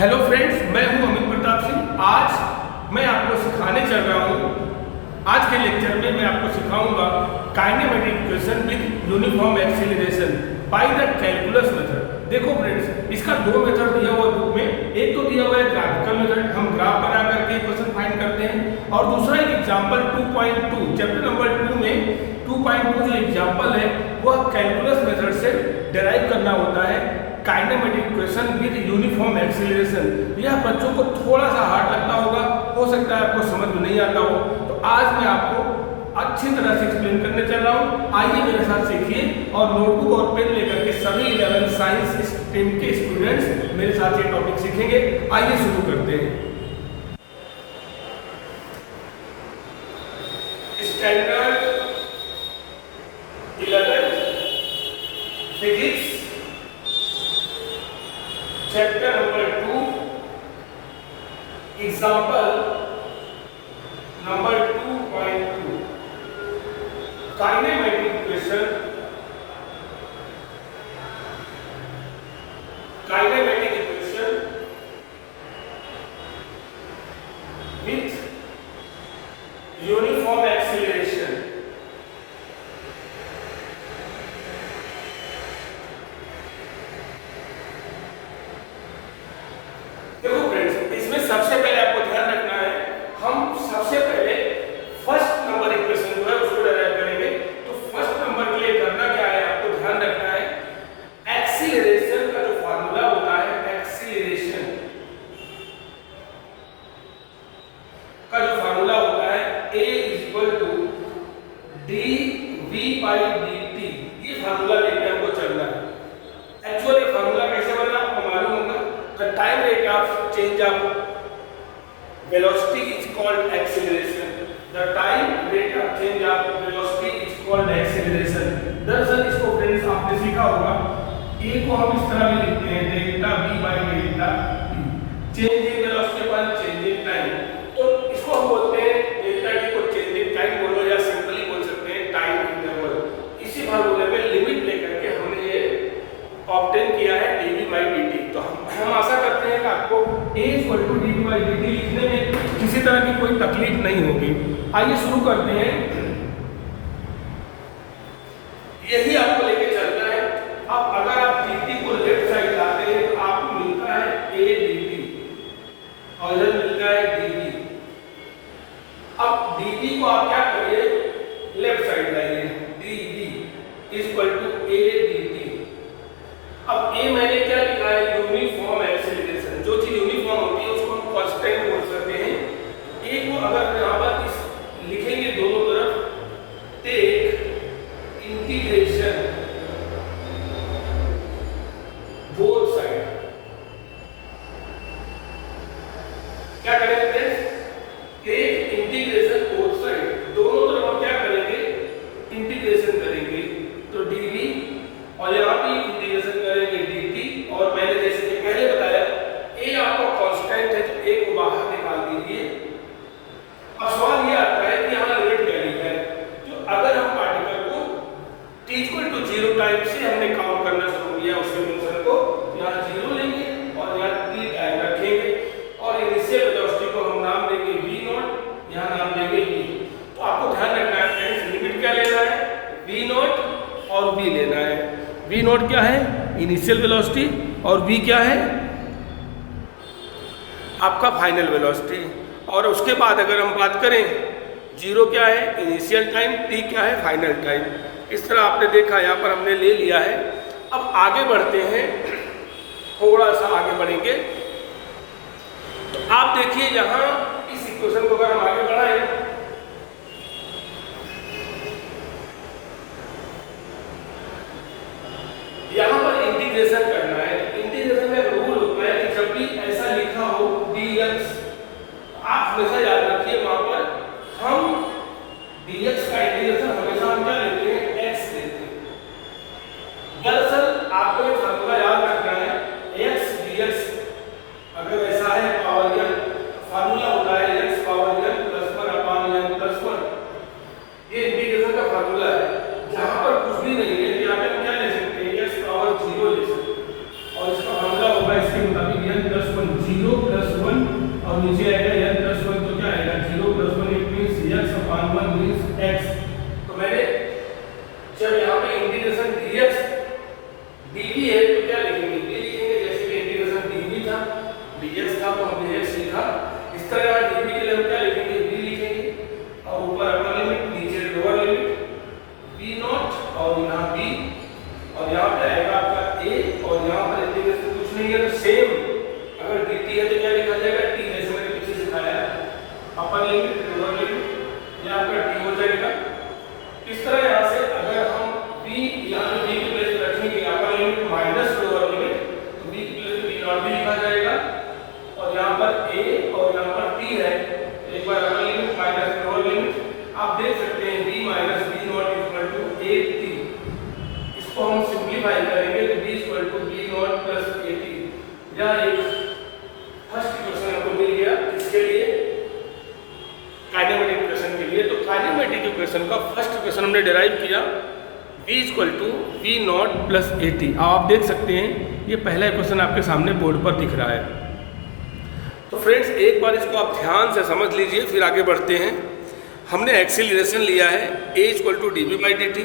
Hello friends, मैं हूं अमित प्रताप सिंह। आज मैं आपको सिखाने चल रहा हूं। आज के लेक्चर में मैं आपको सिखाऊंगा kinematic equation with uniform acceleration by the calculus method. देखो फ्रेंड्स, इसका दो मेथड दिया हुआ बुक में। एक तो दिया हुआ है ग्राफिकल मेथड, हम ग्राफ बना करके इक्वेशन फाइंड करते हैं, और दूसरा एक एग्जांपल 2.2 चैप्टर नंबर 2 में 2.2 जो एग्जांपल है वह कैलकुलस मेथड से डिराइव करना होता है kinematic equation with uniform acceleration. यह बच्चों को थोड़ा सा हार्ड लगता होगा, हो सकता है आपको समझ में नहीं आता हो, तो आज मैं आपको अच्छी तरह से एक्सप्लेन करने चल रहा हूँ। आइए मेरे साथ सीखिए और नोटबुक और पेन लेकर के सभी 11 साइंस स्ट्रीम के स्टूडेंट्स मेरे साथ ये टॉपिक सीखेंगे। आइए शुरू करते हैं। Standard 11 physics chapter number 2 example number 2.2 kinematic equation with uniform acceleration. देखो फ्रेंड्स, इसमें सबसे पहले आपको ध्यान रखना है, हम सबसे पहले फर्स्ट नंबर इक्वेशन जो है उसको डिराइव करेंगे। तो फर्स्ट नंबर के लिए करना क्या है, आपको ध्यान रखना है एक्सीलरेशन का जो फार्मूला होता है, एक्सीलरेशन का जो फार्मूला होता है a = dv/dt। ये फार्मूला लेके हमको चलना है। एक्चुअली फार्मूला कैसे बना आपको मालूम होगा। The time rate of change of velocity is called acceleration. The time rate of change of velocity is called acceleration. दरअसल इसको फ्रेंड्स आपने सीखा होगा, a को हम इस तरह भी लिखते हैं डेल्टा v/डेल्टा चेंज इन वेलोसिटी पर चेंज इन टाइम। तो इसको हम बोलते हैं डेल्टा t को चेंज इन टाइम बोलो, या सिंपली बोल सकते हैं टाइम इंटरवल। इसी फार्मूले में लिमिट लेकर के हमने ये ऑब्टेन किया है dv/dt। तो हम आशा करते हैं कि आपको a = dv/dt लिखने में किसी तरह की कोई तकलीफ नहीं होगी। आइए शुरू करते हैं। यही आपको लेके चलना है। अब अगर आप dt को लेफ्ट साइड लाते हैं तो आपको मिलता है a dt और इधर मिलता है dv। अब dt को आप क्या करिए, लेफ्ट साइड लाइए, dv = a dt। अब a मैंने क्या लिखा है, यूनिफॉर्म एक्सीलरेशन। जो चीज यूनिफॉर्म होती है उसको हम कांस्टेंट बोल सकते हैं। a को अगर यहाँ पर इस लिखेंगे दोनों तरफ, टेक इंटीग्रेशन बोथ साइड। क्या करेंगे friends, take integration both side, दोनों तरफ हम क्या करेंगे, इंटीग्रेशन करेंगे। तो dv और यहाँ भी इंटीग्रेशन करेंगे dt। और मैंने जैसे कि पहले बताया a आपका कांस्टेंट है, तो a को बाहर निकाल दीजिए। अब सवाल ये आता है कि यहाँ लिमिट क्या लिखा है। तो अगर हम पार्टिकल को t = 0 टाइम से हमने काउंट करना शुरू किया उसके फंक्शन को, यहाँ 0 लेंगे और यहाँ t टाइम रखेंगे, और इनिशियल वेलोसिटी को हम नाम देंगे v0, यहाँ नाम देंगे v। तो आपको ध्यान रखना है फ्रेंड्स, लिमिट क्या लेना है, v0 और v लेना है। v0 क्या है, इनिशियल वेलोसिटी, और v क्या है, आपका फाइनल वेलोसिटी। और उसके बाद अगर हम बात करें, 0 क्या है, इनिशियल टाइम, t क्या है, फाइनल टाइम। इस तरह आपने देखा, यहाँ पर हमने ले लिया है। अब आगे बढ़ते हैं, थोड़ा सा आगे बढ़ेंगे। तो आप देखिए यहाँ इस इक्वेशन को अगर हम आगे बढ़ाएं, यहाँ पर इंटीग्रेशन करना है। इंटीग्रेशन में रूल होता है कि जब भी ऐसा लिखा हो dx, आप हमेशा याद रखिए वहां पर हम dx का इंटीग्रेशन हमेशा हम क्या लेते हैं, x लेते हैं। दरअसल आपको ये फार्मूला याद रखना है, x dx अगर ऐसा है पावर n, फार्मूला होता है x power n +1/n 0 plus 1 और नीचे आएगा n प्लस 1, तो क्या आएगा 0 plus 1 it means x upon 1 means x। तो मैंने जब यहाँ पे इंटीग्रेशन dx dv है तो क्या लिखेंगे, v लिखेंगे, जैसे कि इंटीग्रेशन dv था dx था तो हमने x लिखा, इस तरह यहाँ dv के लिए हम क्या लिखेंगे, v लिखेंगे और ऊपर अपर लिमिट नीचे लोअर लिमिट v नॉट और यहाँ b और यहाँ पे आएगा आपका a और यहाँ पर इंटीग्रेशन कुछ नहीं है तो सेम, अगर dt है तो क्या लिखा जाएगा t, जैसे मैंने पीछे सिखाया अपर लिमिट लोअर लिमिट, यहाँ पर t हो जाएगा। इस तरह यहाँ से अगर हम v यहाँ पे v की प्लेस रखेंगे अपर लिमिट माइनस लोअर लिमिट तो v की प्लेस v नॉट भी लिखा जाएगा और यहाँ पर a और यहाँ पर t है, एक बार upper limit minus lower limit आप देख सकते हैं v minus v naught equal to at, इसको हम सिंप्लीफाई करेंगे तो v equal to v not plus at। यह एक फर्स्ट इक्वेशन हमको मिल गया, इसके लिए काइनेमेटिक इक्वेशन के लिए। तो काइनेमेटिक इक्वेशन का फर्स्ट इक्वेशन हमने डिराइव किया v equal to v not plus at। आप देख सकते हैं ये पहला इक्वेशन आपके सामने बोर्ड पर दिख रहा है। तो फ्रेंड्स एक बार इसको आप ध्यान से समझ लीजिए फिर आगे बढ़ते हैं। हमने एक्सीलरेशन लिया है a equal to D V by D T,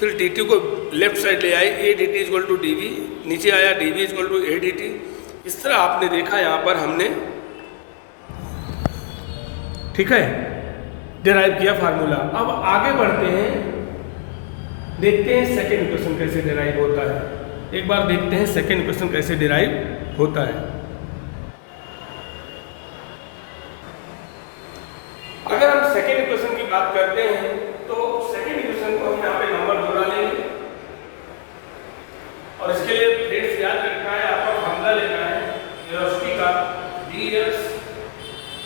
फिर डी टी को लेफ्ट साइड ले आए a D T equal to D V, नीचे आया D V equal to a D T. इस तरह आपने देखा यहाँ पर हमने ठीक है डिराइव किया फार्मूला। अब आगे बढ़ते हैं, देखते हैं सेकेंड इक्वेशन कैसे डिराइव होता है। एक बार देखते हैं सेकेंड इक्वेशन कैसे डिराइव होता है। अगर हम सेकेंड इक्वेशन की बात करते हैं तो सेकेंड इक्वेशन को हम यहाँ पे नंबर जोड़ा लेंगे और इसके लिए फ्रेंड्स याद रखना है, आपका फार्मूला लेना है वेलोसिटी का dx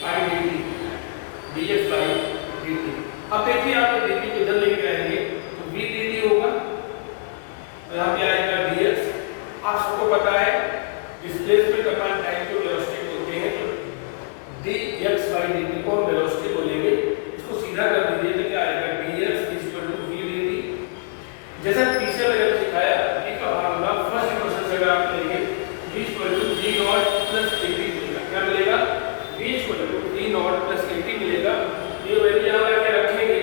by dt, dx by dt। अब देखिए आप dt को इधर लेके आएंगे तो v dt होगा तो यहाँ पे आएगा dx। आप सबको पता है डिस्प्लेसमेंट अपॉन टाइम को वेलोसिटी बोलते हैं, तो dx बाई dt को वेलोसिटी बोलेंगे। इसको सीधा कर दीजिए तो क्या आएगा dx equal to v dt। जैसा पीछे मैंने सिखाया v का फार्मूला फर्स्ट इक्वेशन से अगर आप लेंगे v equal to v not plus at मिलेगा, क्या मिलेगा v equal to v not plus at मिलेगा। ये वैल्यू यहाँ पे रखेंगे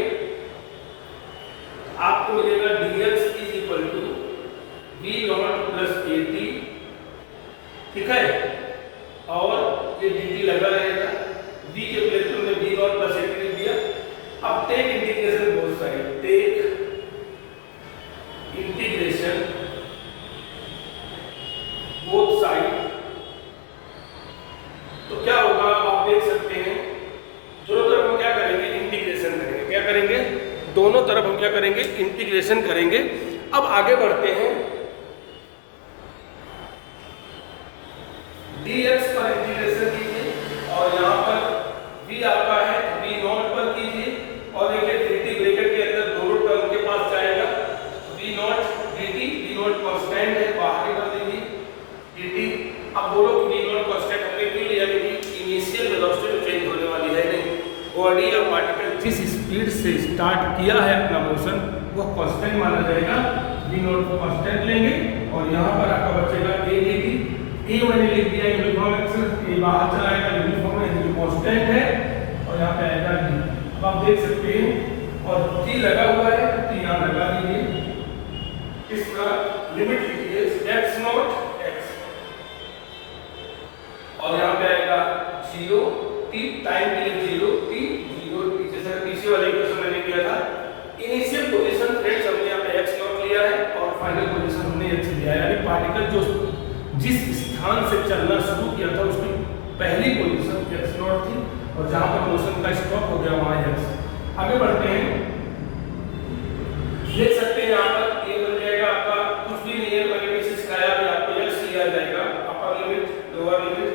आपको मिलेगा dx equal to v not plus at, ठीक है, और ये dt लगा रहेगा, v के प्लेस पे हमने v नॉट प्लस at लिख दिया। अब take integration both side, take integration both side, तो क्या होगा आप देख सकते हैं दोनों तरफ हम क्या करेंगे इंटीग्रेशन करेंगे, क्या करेंगे दोनों तरफ हम क्या करेंगे इंटीग्रेशन करेंगे। अब आगे बढ़ते हैं, dx पर इंटीग्रेशन कीजिए और यहाँ पर v आपका है v नॉट पर कीजिए और देखिए dt ब्रैकेट के अंदर दोनों टर्म के पास जाएगा v not dt, v not constant है बाहर निकाल दीजिए dt। अब बोलो कि v नॉट कांस्टेंट हमने क्यों लिया, क्योंकि इनिशियल वेलोसिटी तो चेंज होने वाली है नहीं, बॉडी या पार्टिकल जिस स्पीड से स्टार्ट किया है अपना मोशन वो कांस्टेंट माना जाएगा, v नॉट को कांस्टेंट लेंगे और यहाँ पर आपका बचेगा a dt। a मैंने लिख दिया यूनिफॉर्म एक्सेल, a बाहर चला आएगा यूनिफॉर्म है जो कांस्टेंट है और यहाँ पे आएगा d। अब आप देख सकते हैं और t लगा हुआ है तो यहाँ लगा दीजिए, इसका लिमिट लिखिए x नॉट x और यहाँ पे आएगा 0 t, टाइम के लिए 0 t 0 t, जैसा पीछे वाले क्वेश्चन मैंने किया था। इनिशियल पोजीशन फ्रेंड्स हमने यहाँ पे x नॉट लिया है और फाइनल पोजीशन हमने x लिया है, यानी पार्टिकल जो जिस स्थान से चलना शुरू किया था उसकी पहली पोजीशन x नॉट थी और जहां पर मोशन का स्टॉप हो गया वहां x। आगे बढ़ते हैं, देख सकते हैं यहाँ पर ये बन जाएगा आपका कुछ भी नहीं है, मैंने पीछे सिखाया भी आपको x लिया जाएगा अपर लिमिट लोअर लिमिट,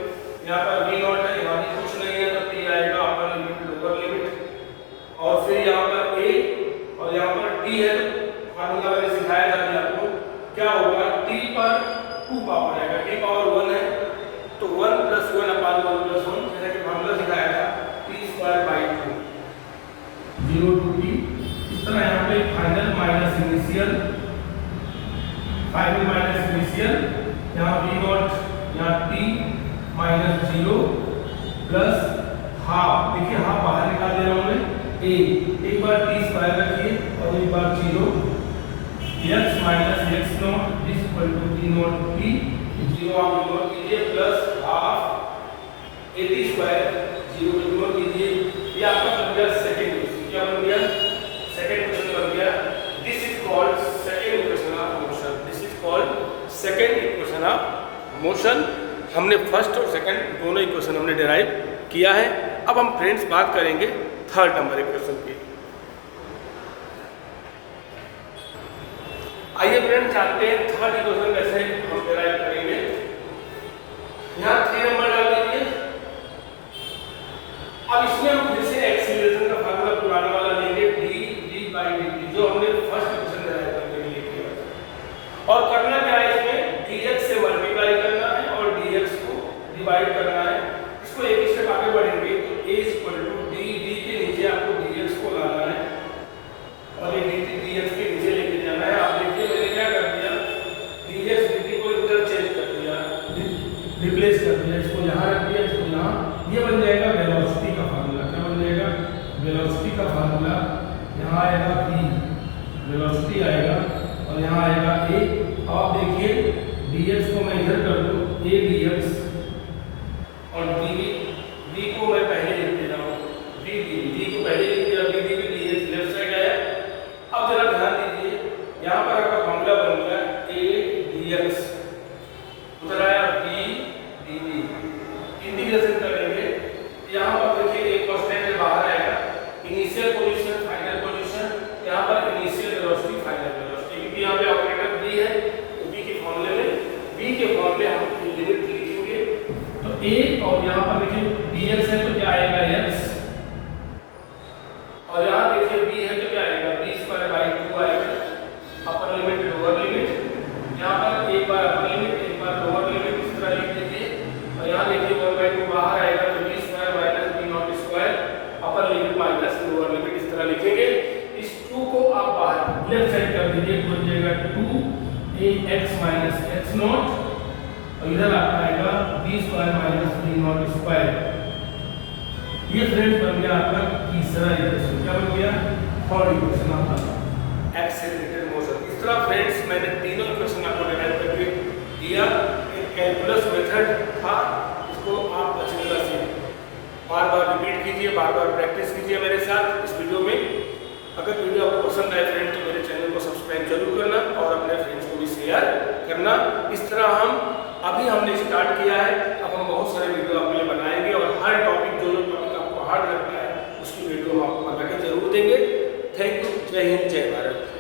यहाँ पर v नॉट है यहाँ भी कुछ नहीं है तो t आएगा अपर लिमिट लोअर लिमिट और फिर यहाँ पर a और यहाँ पर t है, फार्मूला मैंने सिखाया था कि आपको क्या होगा t पर 2 पावर आएगा, t पावर 1 है तो 1 प्लस 1 अपान 1 प्लस 1, जैसा कि फार्मूला सिखाया था t square by 2 0 to t। इस तरह यहाँ पे final minus initial, final minus initial, यहाँ v नॉट यहाँ t माइनस 0 प्लस हाफ, देखिए हाफ बाहर निकाल दे रहा हूँ मैं, एक बार टी स्क्वायर रखिए और एक बार 0 x minus x not is equal to T not T, 0 आप इग्नोर कीजिए, plus half A T square, 0 ignore कीजिए। ये आपका बन गया सेकेंड क्वेश्चन। क्या बन गया? सेकेंड क्वेश्चन बन गया। This is called second equation of motion. This is called second equation of motion. हमने फर्स्ट और सेकेंड दोनों इक्वेशन हमने डिराइव किया है। अब हम फ्रेंड्स बात करेंगे थर्ड नंबर इक्वेशन की। आइए फ्रेंड्स जानते हैं थर्ड इक्वेशन कैसे हम डिराइव करेंगे। यहाँ 3 नंबर डाल दीजिए। अब इसमें हम फिर से एक्सीलरेशन का फार्मूला पुराना वाला लेंगे, डी बाई डी टी, जो हमने फर्स्ट इक्वेशन डिराइव करने के लिए किया। और करना क्या है, इसमें dx से मल्टीप्लाई करना है और dx को डिवाइड करना है। इसको एक स्टेप आगे बढ़ेंगे तो a equal to D, D के नीचे आपको dx को लाना है और ये dt dx के नीचे लेके जाना है। आप देखिए मैंने क्या कर दिया, dx dt को इंटरचेंज कर दिया, रिप्लेस कर दिया, इसको यहाँ रख दिया, इसको यहाँ। ये बन जाएगा वेलोसिटी का फार्मूला। क्या बन जाएगा? वेलोसिटी का फार्मूला। यहाँ आएगा v, वेलोसिटी आएगा, और यहाँ आएगा a। आप देखिए dx को मैं इधर कर दूँ, a dx, और dv, v को मैं पहले लिख दे रहा हूँ, v को पहले लिख दिया, v dx लेफ्ट साइड आया। अब जरा ध्यान दीजिए, यहाँ पर आपका फार्मूला बन गया a dx, उधर आया v dv। इंटीग्रेशन करेंगे, यहाँ पर देखिए एक कांस्टेंट है बाहर आएगा, इनिशियल पोजीशन फाइनल पोजीशन, यहाँ पर इनिशियल वेलोसिटी फाइनल वेलोसिटी, क्योंकि यहाँ पे ऑपरेटर v है तो v के फॉर्मूले में, v के फॉर्मूले हम लिमिट लिखेंगे तो a, और यहाँ पर देखिए dx है तो क्या आएगा x, और यहाँ देखिए v है तो क्या आएगा b स्क्वायर बाई 2 आएगा, अपर लिमिट लोअर लिमिट, यहाँ पर एक बार अपर लिमिट एक बार लोअर लिमिट इस तरह लिख दीजिए, और यहाँ देखिए 1/2 बाहर आएगा तो b square minus b not square, upper limit minus lower limit इस तरह लिखेंगे। इस 2 को आप बाहर लेफ्ट साइड कर दीजिए, तो बन जाएगा 2ax माइनस एक्स नॉट, और इधर आपका आएगा b square minus b not square. ये फ्रेंड्स बन गया आपका तीसरा इक्वेशन। क्या बन गया? थर्ड इक्वेशन आपका एक्सेलरेटेड मोशन। इस तरह फ्रेंड्स मैंने तीनों इक्वेशन आपको डिराइव करके दिया। एक कैलकुलस मेथड था, इसको आप अच्छी तरह से बार बार रिपीट कीजिए, बार बार प्रैक्टिस कीजिए मेरे साथ इस वीडियो में। अगर वीडियो आपको पसंद आए फ्रेंड्स तो मेरे चैनल को सब्सक्राइब जरूर करना और अपने फ्रेंड्स को भी शेयर करना। इस तरह अभी हमने स्टार्ट किया है, अब हम बहुत सारे वीडियो आपके लिए बनाएंगे और हर टॉपिक जो टॉपिक आपको हार्ड लगता है उसकी वीडियो हम आपको बना के जरूर देंगे। Thank you. जय हिंद, जय भारत।